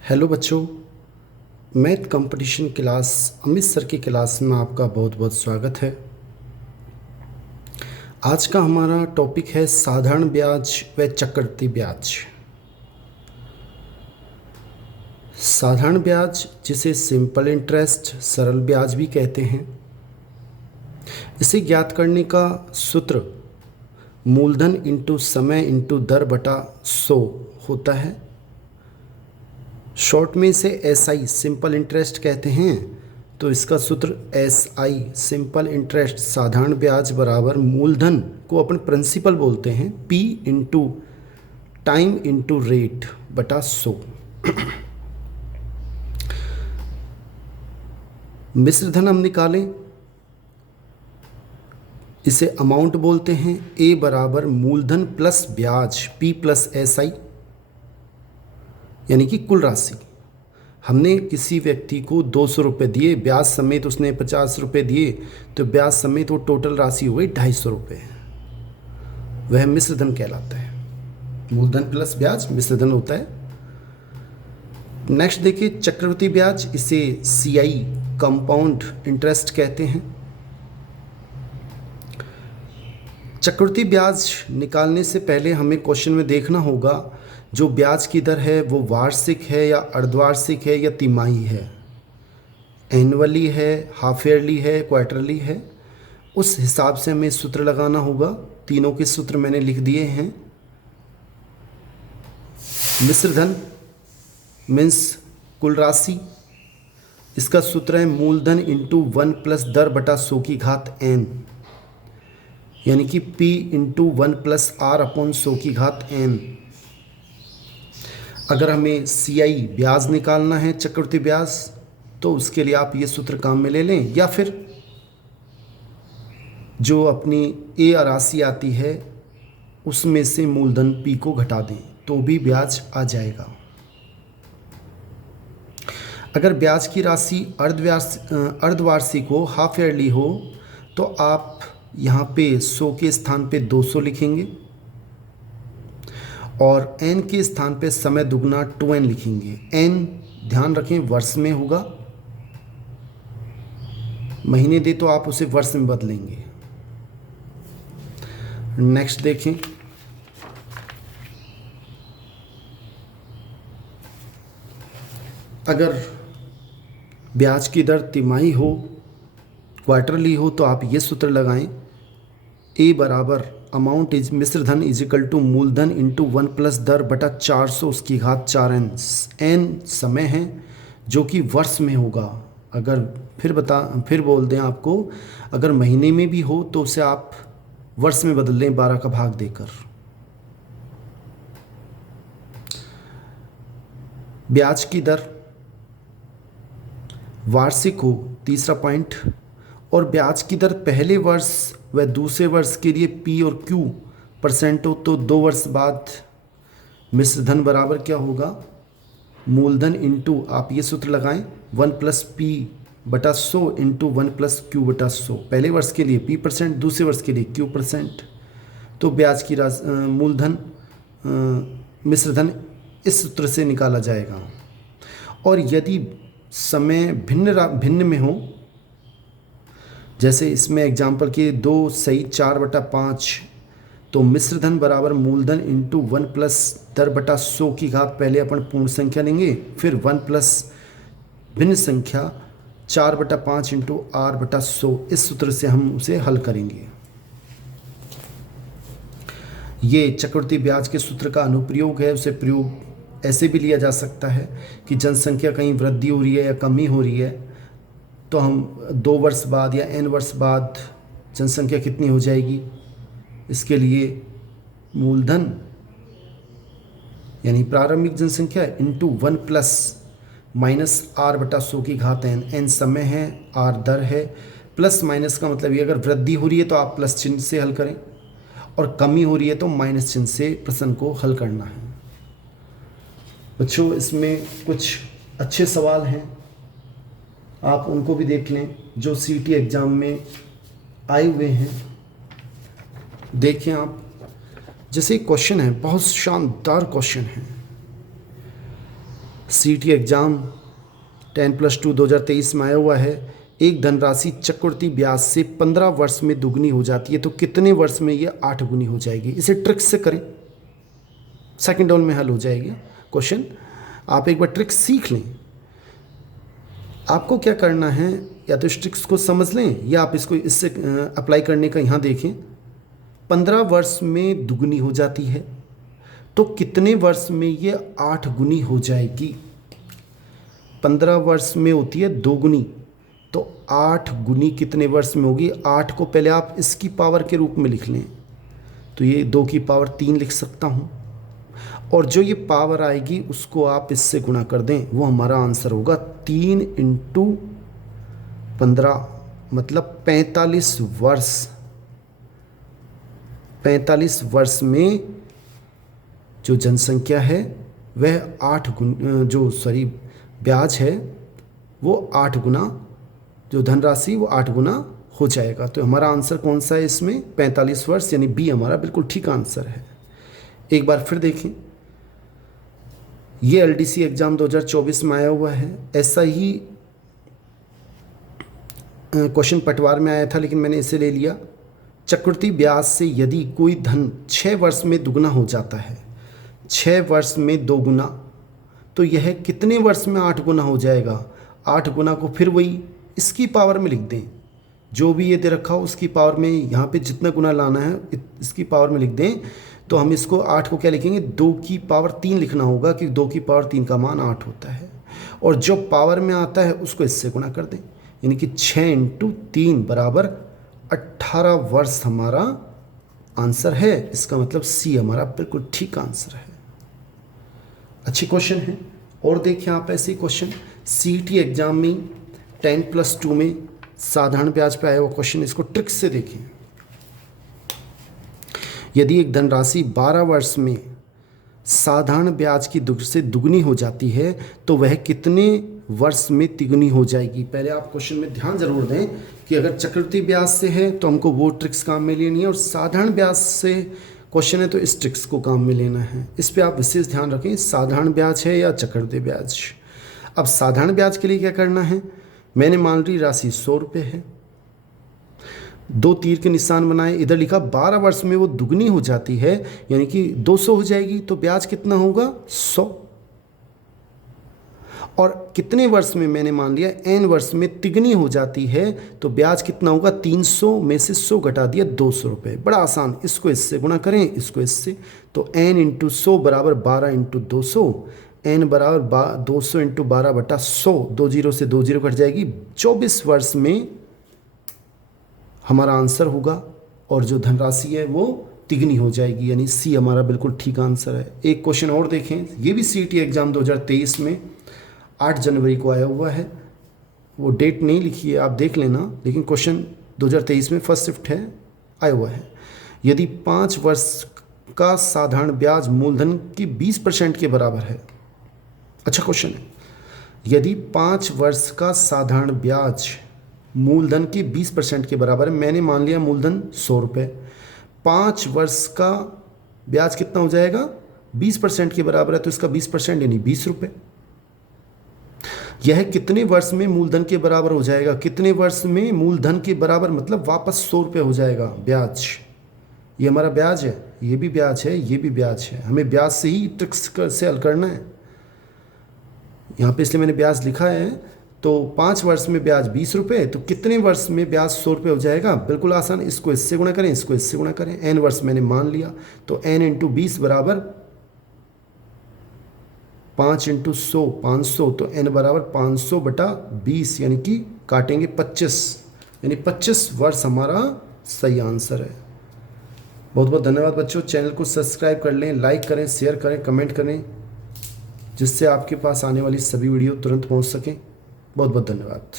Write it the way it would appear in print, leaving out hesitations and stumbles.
Hello बच्चों। Math competition class Amit sir की class में आपका बहुत बहुत स्वागत है। आज का हमारा टॉपिक है साधारण ब्याज व चक्रवृद्धि ब्याज। साधारण ब्याज जिसे सिंपल इंटरेस्ट सरल ब्याज भी कहते हैं, इसे ज्ञात करने का सूत्र मूलधन इंटू समय इंटू दर बटा 100 होता है। शॉर्ट में इसे SI सिंपल इंटरेस्ट कहते हैं। तो इसका सूत्र SI सिंपल इंटरेस्ट साधारण ब्याज बराबर मूलधन को अपन प्रिंसिपल बोलते हैं P into time into rate बटा 100। मिश्र धन हम निकालें, इसे अमाउंट बोलते हैं। A बराबर मूलधन प्लस ब्याज P प्लस SI, यानी कि कुल राशि। हमने किसी व्यक्ति को 200 रुपये दिए, ब्याज समेत उसने 50 रुपये दिए, तो ब्याज समेत वो टोटल राशि हो गई 250 रुपये। वह मिश्र धन कहलाता है। मूलधन प्लस ब्याज मिश्र धन होता है। नेक्स्ट देखिए चक्रवृद्धि ब्याज, इसे CI कंपाउंड इंटरेस्ट कहते हैं। चक्रवृद्धि ब्याज निकालने से पहले हमें क्वेश्चन में देखना होगा जो ब्याज की दर है वो वार्षिक है या अर्धवार्षिक है या तिमाही है, एनुअली है, हाफ ईयरली है, क्वार्टरली है। उस हिसाब से हमें सूत्र लगाना होगा। तीनों के सूत्र मैंने लिख दिए हैं। मिश्र धन मीन्स कुल राशि, इसका सूत्र है मूलधन इंटू 1 प्लस दर बटा 100 की घात n, यानी कि P into 1 plus R upon 100 की घात n। अगर हमें CI ब्याज निकालना है चक्रवृद्धि ब्याज, तो उसके लिए आप ये सूत्र काम में ले लें, या फिर जो अपनी A राशि आती है उसमें से मूलधन P को घटा दें तो भी ब्याज आ जाएगा। अगर ब्याज की राशि अर्धवार्षिक हो, हाफ ईयरली हो, तो आप यहाँ पे 100 के स्थान पे 200 लिखेंगे और n के स्थान पे समय दुगना 2n लिखेंगे। n ध्यान रखें वर्ष में होगा, महीने दे तो आप उसे वर्ष में बदलेंगे। नेक्स्ट देखें, अगर ब्याज की दर तिमाही हो, क्वार्टरली हो, तो आप ये सूत्र लगाएं। A बराबर अमाउंट इज मिश्र धन इज इक्वल टू मूलधन इंटू 1 प्लस दर बटा 400 उसकी घात 4n। n समय है जो कि वर्ष में होगा। अगर फिर बोल दें आपको, अगर महीने में भी हो तो उसे आप वर्ष में बदल लें 12 का भाग देकर। ब्याज की दर वार्षिक हो, तीसरा पॉइंट, और ब्याज की दर पहले वर्ष व दूसरे वर्ष के लिए P और Q % हो, तो 2 वर्ष बाद मिश्र धन बराबर क्या होगा, मूलधन इंटू आप ये सूत्र लगाएं 1 प्लस P बटा 100 इंटू 1 प्लस Q बटा 100। पहले वर्ष के लिए P%, दूसरे वर्ष के लिए Q%। तो ब्याज की मूलधन मिश्र धन इस सूत्र से निकाला जाएगा। और यदि समय भिन्न में हो, जैसे इसमें एग्जाम्पल के 2 सही 4 बटा 5, तो मिश्र धन बराबर मूलधन इंटू 1 प्लस दर बटा 100 की घात, पहले अपन पूर्ण संख्या लेंगे, फिर 1 प्लस भिन्न संख्या 4 बटा 5 इंटू R बटा 100। इस सूत्र से हम उसे हल करेंगे। ये चक्रवृद्धि ब्याज के सूत्र का अनुप्रयोग है। उसे प्रयोग ऐसे भी लिया जा सकता है कि जनसंख्या कहीं वृद्धि हो रही है या कमी हो रही है, तो हम 2 वर्ष बाद या n वर्ष बाद जनसंख्या कितनी हो जाएगी, इसके लिए मूलधन यानी प्रारंभिक जनसंख्या इंटू 1 प्लस माइनस R बटा 100 की घात n। n समय है, R दर है। प्लस माइनस का मतलब ये, अगर वृद्धि हो रही है तो आप प्लस चिन्ह से हल करें, और कमी हो रही है तो माइनस चिन्ह से प्रश्न को हल करना है। बच्चों, इसमें कुछ अच्छे सवाल हैं, आप उनको भी देख लें जो CT एग्ज़ाम में आए हुए हैं। देखें आप, जैसे क्वेश्चन है, बहुत शानदार क्वेश्चन है। सीटी एग्ज़ाम 10+2 2023 में आया हुआ है। एक धनराशि चक्रवृद्धि ब्याज से 15 वर्ष में दुगनी हो जाती है तो कितने वर्ष में ये 8 गुनी हो जाएगी। इसे ट्रिक्स से करें, सेकंड राउंड में हल हो जाएगी क्वेश्चन। आप एक बार ट्रिक्स सीख लें। आपको क्या करना है, या तो इस ट्रिक्स को समझ लें या आप इसको इससे अप्लाई करने का यहाँ देखें। 15 वर्ष में दुगनी हो जाती है तो कितने वर्ष में ये 8 गुनी हो जाएगी। 15 वर्ष में होती है 2 गुनी, तो 8 गुनी कितने वर्ष में होगी। 8 को पहले आप इसकी पावर के रूप में लिख लें, तो ये 2 की पावर 3 लिख सकता हूँ, और जो ये पावर आएगी उसको आप इससे गुणा कर दें, वो हमारा आंसर होगा 3 × 15 मतलब 45 वर्ष। 45 वर्ष में जो जनसंख्या है वह 8 ब्याज है वो 8 गुना, जो धनराशि वो 8 गुना हो जाएगा। तो हमारा आंसर कौन सा है इसमें, 45 वर्ष, यानी बी हमारा बिल्कुल ठीक आंसर है। एक बार फिर देखें, ये एलडीसी एग्ज़ाम 2024 में आया हुआ है। ऐसा ही क्वेश्चन पटवार में आया था, लेकिन मैंने इसे ले लिया। चक्रवृद्धि ब्याज से यदि कोई धन 6 वर्ष में दुगना हो जाता है, 6 वर्ष में 2 गुना, तो यह कितने वर्ष में 8 गुना हो जाएगा। 8 गुना को फिर वही इसकी पावर में लिख दें, जो भी ये दे रखा हो उसकी पावर में, यहाँ पे जितना गुना लाना है इसकी पावर में लिख दें। तो हम इसको 8 को क्या लिखेंगे, 2 की पावर 3 लिखना होगा, क्योंकि 2 की पावर 3 का मान 8 होता है। और जो पावर में आता है उसको इससे गुणा कर दें, यानी कि 6 × 3 बराबर 18 वर्ष हमारा आंसर है। इसका मतलब सी हमारा बिल्कुल ठीक आंसर है। अच्छी क्वेश्चन है। और देखिए आप ऐसे क्वेश्चन सीटी एग्जाम में 10+2 में साधारण ब्याज पे आया हुआ क्वेश्चन, इसको ट्रिक्स से देखें। यदि एक धनराशि 12 वर्ष में साधारण ब्याज की से दुगनी हो जाती है तो वह कितने वर्ष में तिगुनी हो जाएगी। पहले आप क्वेश्चन में ध्यान जरूर दें कि अगर चक्रवृद्धि ब्याज से है तो हमको वो ट्रिक्स काम में लेनी है, और साधारण ब्याज से क्वेश्चन है तो इस ट्रिक्स को काम में लेना है। इस पे आप विशेष ध्यान रखें, साधारण ब्याज है या चक्रवृद्धि ब्याज। अब साधारण ब्याज के लिए क्या करना है, मैंने मान ली राशि 100 रुपये है, 2 तीर के निशान बनाए, इधर लिखा 12 वर्ष में वो दुगनी हो जाती है, यानी कि 200 हो जाएगी, तो ब्याज कितना होगा 100। और कितने वर्ष में, मैंने मान लिया n वर्ष में तिगनी हो जाती है, तो ब्याज कितना होगा, 300 में से 100 घटा दिया 200 रुपये। बड़ा आसान, इसको इससे गुणा करें, इसको इससे, तो n × 100 बराबर 12 × 200, n बराबर 200 × 12/100, 2 0 से 2 0 कट जाएगी। 24 वर्ष में हमारा आंसर होगा, और जो धनराशि है वो तिगनी हो जाएगी, यानी सी हमारा बिल्कुल ठीक आंसर है। एक क्वेश्चन और देखें, ये भी सीटी एग्जाम 2023 में 8 जनवरी को आया हुआ है। वो डेट नहीं लिखी है, आप देख लेना, लेकिन क्वेश्चन 2023 में फर्स्ट शिफ्ट है, आया हुआ है। यदि 5 वर्ष का साधारण ब्याज मूलधन की 20% के बराबर है। अच्छा क्वेश्चन है, यदि 5 वर्ष का साधारण ब्याज मूलधन के 20% के बराबर है, मैंने मान लिया मूलधन 100 रुपये, 5 वर्ष का ब्याज कितना हो जाएगा, 20% के बराबर है, तो इसका 20% यानी 20 रुपये। यह कितने वर्ष में मूलधन के बराबर हो जाएगा, कितने वर्ष में मूलधन के बराबर मतलब वापस 100 रुपये हो जाएगा ब्याज। ये हमारा ब्याज है, ये भी ब्याज है, ये भी ब्याज है, हमें ब्याज से ही ट्रिक्स से हल करना है। यहाँ पे इसलिए मैंने ब्याज लिखा है। तो 5 वर्ष में ब्याज 20 रुपये, तो कितने वर्ष में ब्याज 100 रुपये हो जाएगा, बिल्कुल आसान, इसको इससे गुणा करें, इसको इससे गुणा करें, n वर्ष मैंने मान लिया, तो n × 20 बराबर 5 × 100 500, तो n बराबर 500/20, यानी कि काटेंगे 25, यानी 25 वर्ष हमारा सही आंसर है। बहुत बहुत धन्यवाद बच्चों। चैनल को सब्सक्राइब कर लें, लाइक करें, शेयर करें, कमेंट करें, जिससे आपके पास आने वाली सभी वीडियो तुरंत पहुंच सकें। बहुत बहुत धन्यवाद।